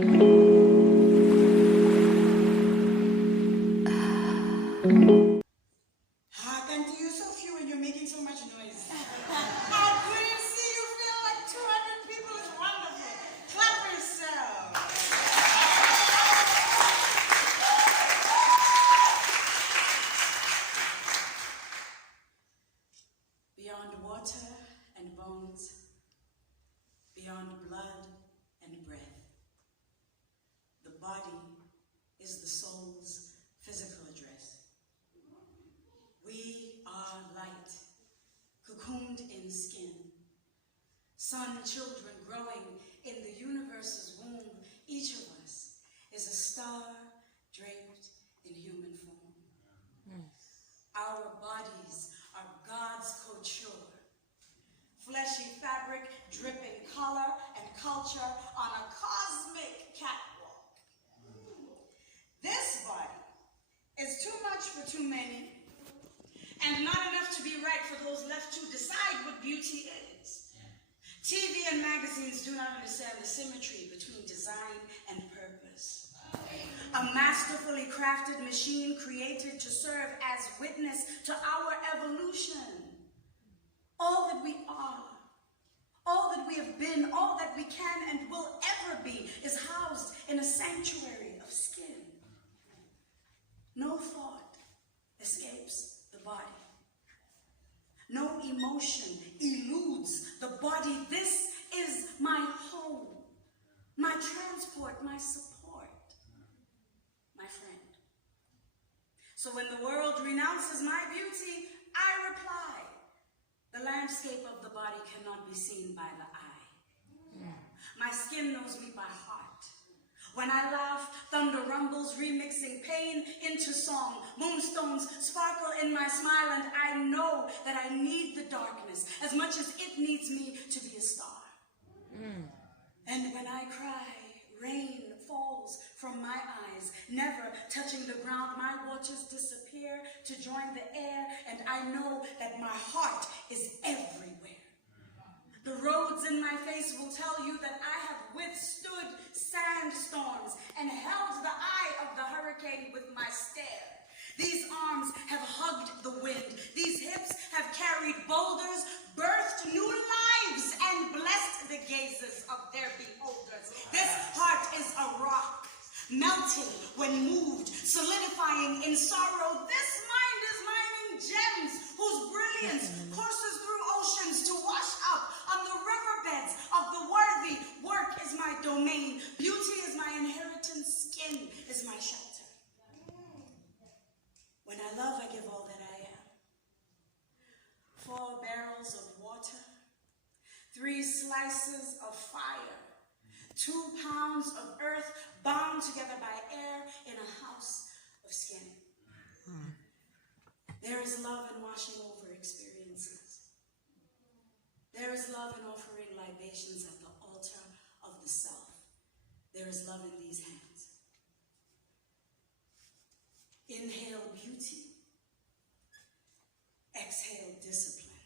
Can't you so few and you're making so much noise? I couldn't see you feel like 200 people is wonderful. Clap yourself. Beyond water and bones, beyond blood and breath, the body is the soul's physical address. We are light, cocooned in skin, sun children growing in the universe's womb. Each of us is a star draped in human form. Our bodies are God's couture, fleshy fabric dripping color and culture on a cosmic catwalk. This body is too much for too many, and not enough to be right for those left to decide what beauty is. TV and magazines do not understand the symmetry between design and purpose. A masterfully crafted machine created to serve as witness to our evolution. All that we are, all that we have been, all that we can and will ever be is housed in a sanctuary of skin. No thought escapes the body. No emotion eludes the body. This is my home, my transport, my support, my friend. So when the world renounces my beauty, I reply, the landscape of the body cannot be seen by the eye. My skin knows me by heart. When I laugh, thunder rumbles, remixing pain into song. Moonstones sparkle in my smile, and I know that I need the darkness as much as it needs me to be a star. And when I cry, rain falls from my eyes, never touching the ground. My waters disappear to join the air, and I know that my heart is everywhere. The roads in my face will tell you that I have withstood sandstorms and held the eye of the hurricane with my stare. These arms have hugged the wind. These hips have carried boulders, birthed new lives, and blessed the gazes of their beholders. This heart is a rock, melting when moved, solidifying in sorrow. This mind is mining gems whose brilliance courses through oceans to wash up on the riverbeds of the worthy. Work is my domain. Beauty is my inheritance. Skin is my shelter. When I love, I give all that I am. 4 barrels of water, 3 slices of fire, 2 pounds of earth bound together by air in a house of skin. There is love in washing over experiences. There is love in offering libations at the altar of the self. There is love in these hands. Inhale beauty. Exhale discipline.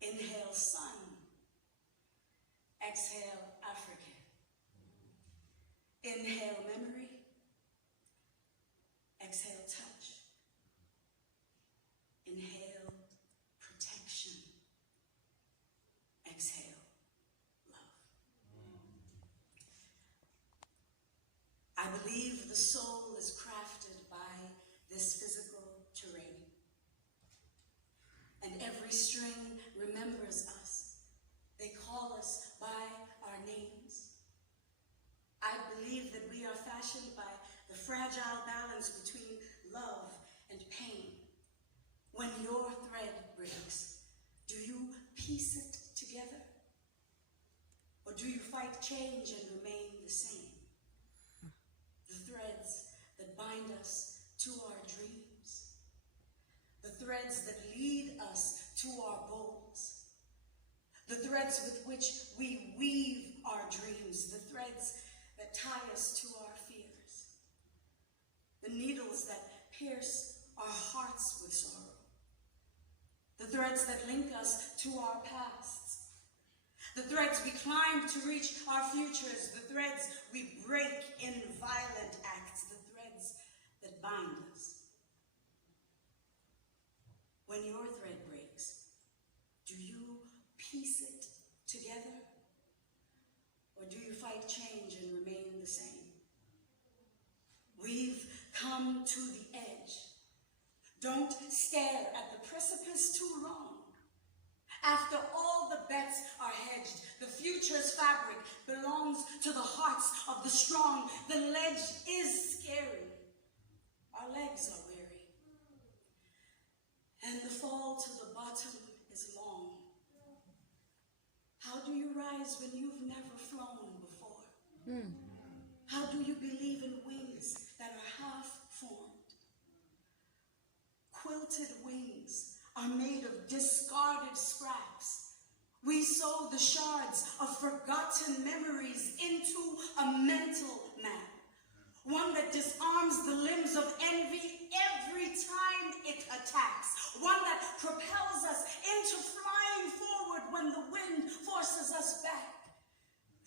Inhale sun. Exhale African. Inhale memory. Exhale touch. Inhale protection. Exhale love. I believe the soul is crafted by this physical terrain. And every string remembers us. They call us by our names. I believe that we are fashioned by the fragile balance between love and pain. When your thread breaks, do you piece it together? Or do you fight change and remain the same? The threads that bind us to our dreams. The threads that lead us to our goals. The threads with which we weave our dreams. The threads that tie us to our fears. The needles that pierce our hearts with sorrow. The threads that link us to our pasts. the threads we climb to reach our futures, the threads we break in violent acts, the threads that bind us. When your thread breaks, do you piece it together? Or do you fight change and remain the same? We've come to the edge. Don't stare at the precipice too long. After all the bets are hedged, the future's fabric belongs to the hearts of the strong. The ledge is scary. Our legs are weary. And the fall to the bottom is long. How do you rise when you've never flown before? How do you believe in wings that are half-formed? Quilted wings are made of discarded scraps. We sew the shards of forgotten memories into a mental map, one that disarms the limbs of envy every time it attacks, one that propels us into flying forward when the wind forces us back.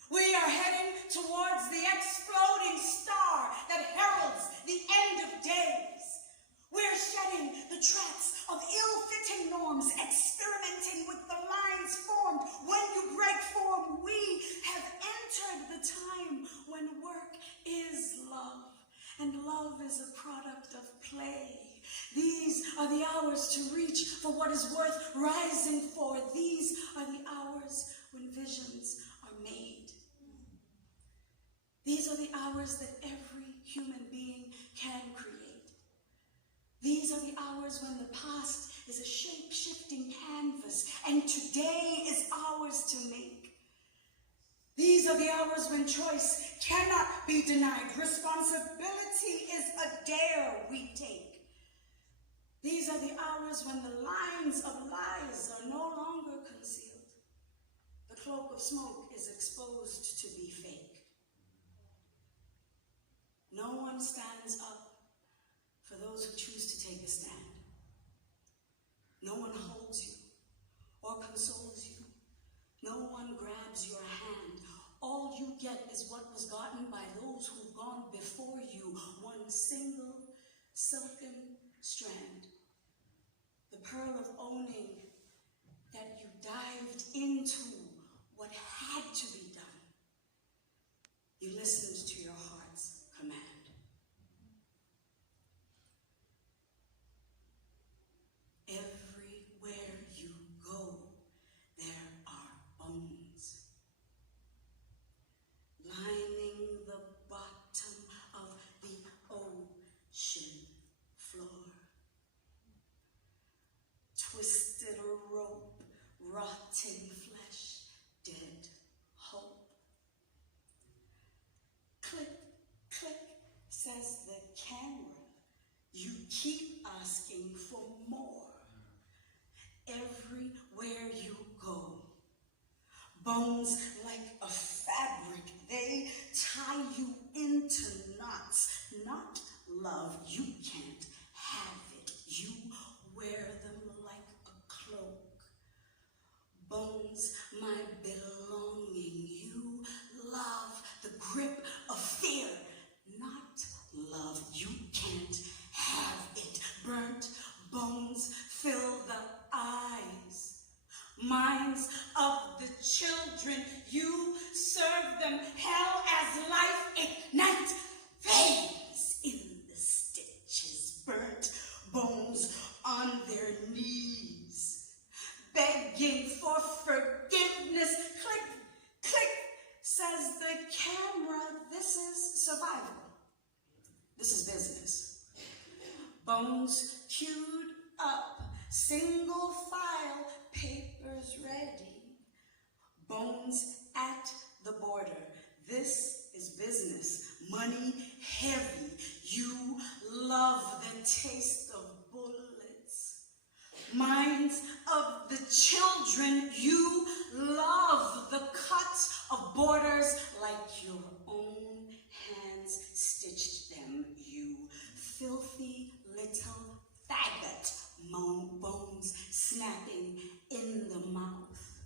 We are heading towards the exploding star that heralds the end of days. We're shedding the traps of ill-fitting norms, experimenting with the lines formed when you break form. We have entered the time when work is love, and love is a product of play. These are the hours to reach for what is worth rising for. These are the hours when visions are made. These are the hours that every human being can create. These are the hours when the past is a shape-shifting canvas and today is ours to make. These are the hours when choice cannot be denied. Responsibility is a dare we take. These are the hours when the lines of lies are no longer concealed. The cloak of smoke is exposed to be fake. No one stands up for those who choose to take a stand. No one holds you or consoles you. No one grabs your hand. All you get is what was gotten by those who've gone before you, one single silken strand. The pearl of owning that you dived into what had to be done. You listened to your heart's command. Everywhere you go, there are bones lining the bottom of the ocean floor. Twisted rope, rotting flesh, dead hope. Click, click, says the camera. You keep asking for more. Everywhere you go, bones like a fabric, they tie you into knots. Not love, you can't have it. You wear them like a cloak. Bones, my belonging, you love the grip of fear. Not love, you can't have it. Burnt bones fill the eyes, minds of the children. You serve them hell as life ignites flames in the stitches. Burnt bones on their knees, begging for forgiveness. Click, click, says the camera. This is survival. This is business. Bones queued up, single file, papers ready. Bones at the border. This is business. Money heavy. You love the taste of bullets. Minds of the children. You love the cut of borders like your own hands stitched them. You filthy little faggot. Bones snapping in the mouth.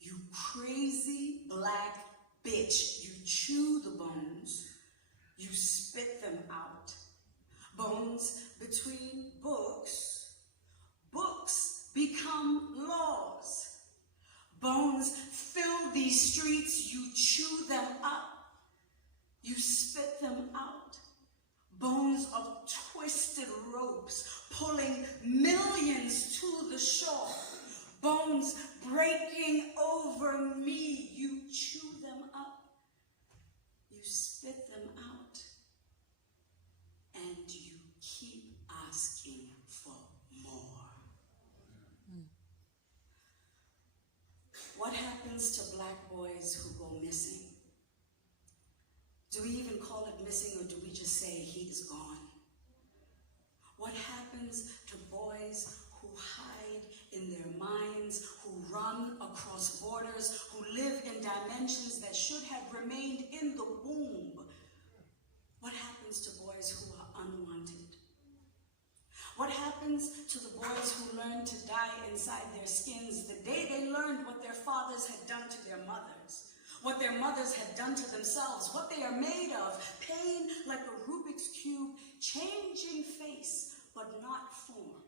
You crave chew the bones, you spit them out. Bones between books, books become laws. Bones fill these streets, you chew them up, you spit them out. Bones of twisted ropes pulling millions to the shore. Bones breaking over me, you chew them up, you spit them out, and you keep asking for more. What happens to Black boys who go missing? Do we even call it missing, or do we just say he is gone? What happens to boys who hide in their minds, who run across borders, who live in dimensions that should have remained in the womb? What happens to boys who are unwanted? What happens to the boys who learn to die inside their skins the day they learned what their fathers had done to their mothers, what their mothers had done to themselves, what they are made of, pain like a Rubik's Cube, changing face but not form.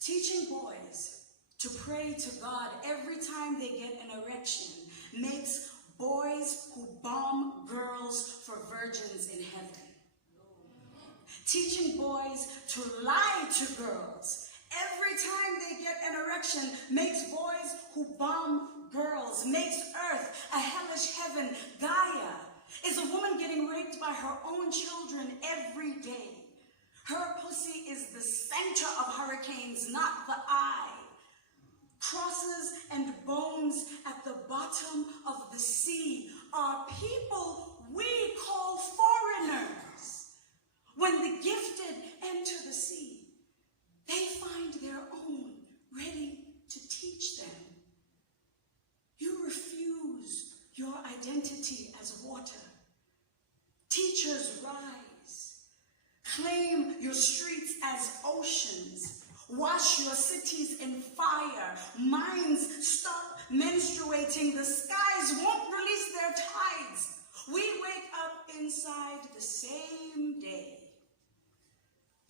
Teaching boys to pray to God every time they get an erection makes boys who bomb girls for virgins in heaven. Teaching boys to lie to girls every time they get an erection makes boys who bomb girls, makes earth a hellish heaven. Gaia is a woman getting raped by her own children every day. Her pussy is the center of hurricanes, not the eye. Crosses and bones at the bottom of the sea are people we call foreigners. When the gifted enter the sea, they find their own ready to teach them. You refuse your identity as water. Teachers rise. Claim your streets as oceans. Wash your cities in fire. Minds stop menstruating. The skies won't release their tides. We wake up inside the same day.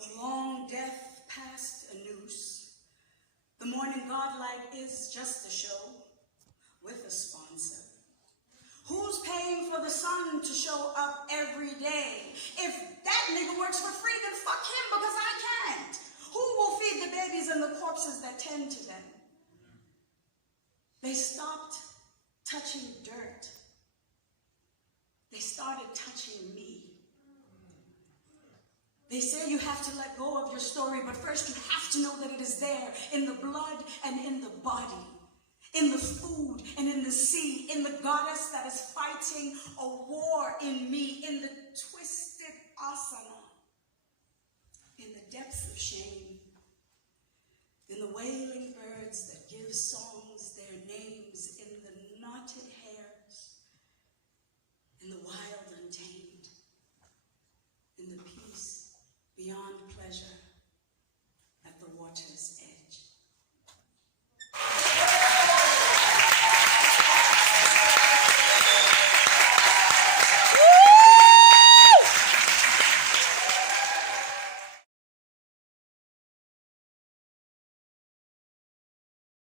The long death past a noose. The morning godlight is just a show with a sponsor. Who's paying for the sun to show up every day? If that nigga works for free, then fuck him because I can't. Who will feed the babies and the corpses that tend to them? They stopped touching dirt. They started touching me. They say you have to let go of your story, but first you have to know that it is there in the blood and in the body, in the food and in the sea, in the goddess that is fighting a war in me, in the twisted asana, in the depths of shame, in the wailing birds that give songs their name